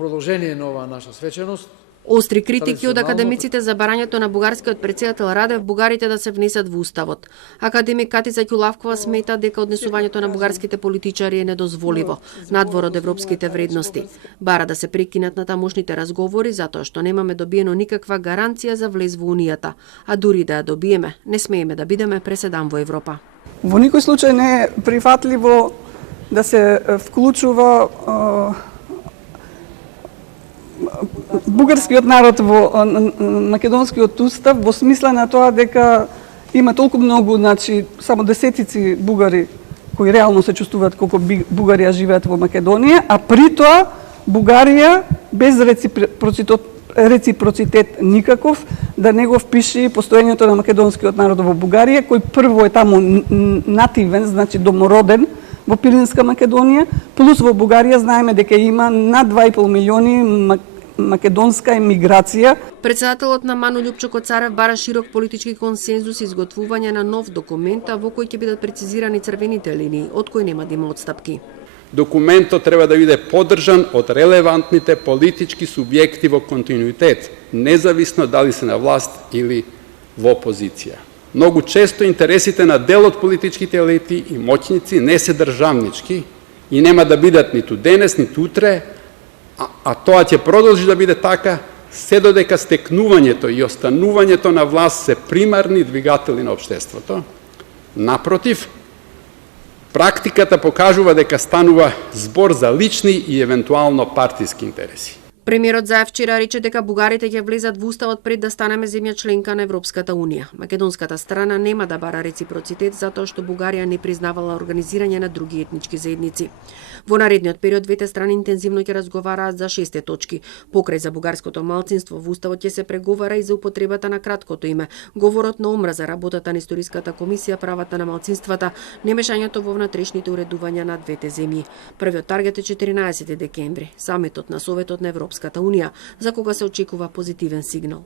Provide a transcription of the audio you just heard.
продолжение на оваа наша свеченост. Остри критики од академиците за барањето на бугарскиот претседател Радев бугарите да се внесат во уставот. Академик Катица Ќулавкова смета дека однесувањето на бугарските политичари е недозволиво, надвор од европските вредности. Бара да се прекинат на тамошните разговори затоа што немаме добиено никаква гаранција за влез во унијата, а дури да ја добиеме, не смееме да бидеме преседан во Европа. Во никој случај не е прифатливо да се вклучува бугарскиот народ во македонскиот устав во смисла на тоа дека има толку многу, значи само десетици бугари кои реално се чувствуваат колку бугари живеат во Македонија, а при тоа Бугарија без реципроцитет никаков да не го впише постоењето на македонскиот народ во Бугарија, кој прво е таму нативен, значи домороден во Пиринска Македонија, плюс во Бугарија знаеме дека има над 2,5 милиони македонска емиграција. Претседателот на МАНУ Љупчо Коцарев бара широк политички консензус и изготвување на нов документ во кој ќе бидат прецизирани црвените линии, од кои нема да има отстапки. Документот треба да биде поддржан од релевантните политички субјекти во континуитет, независно дали се на власт или во опозиција. Многу често интересите на дел од политичките елити и моќници не се државнички и нема да бидат ниту денес, ниту утре, а тоа ќе продолжи да биде така се додека стекнувањето и останувањето на власт се примарни двигатели на општеството. Напротив, практиката покажува дека станува збор за лични и евентуално партиски интереси. Премиерот Заев вчера рече дека бугарите ќе влезат во уставот пред да станеме земја членка на Европската унија. Македонската страна нема да бара реципроцитет затоа што Бугарија не признавала организирање на други етнички заедници. Во наредниот период двете страни интензивно ќе разговараат за 6 точки. Покрај за бугарското малцинство во уставот ќе се преговара и за употребата на краткото име, говорот на омраза, работата на историската комисија, правата на малцинствата, немешањето во внатрешните уредувања на двете земји. Првиот таргет е 14 декември, самитот на Советот на Европската унија, за кога се очекува позитивен сигнал.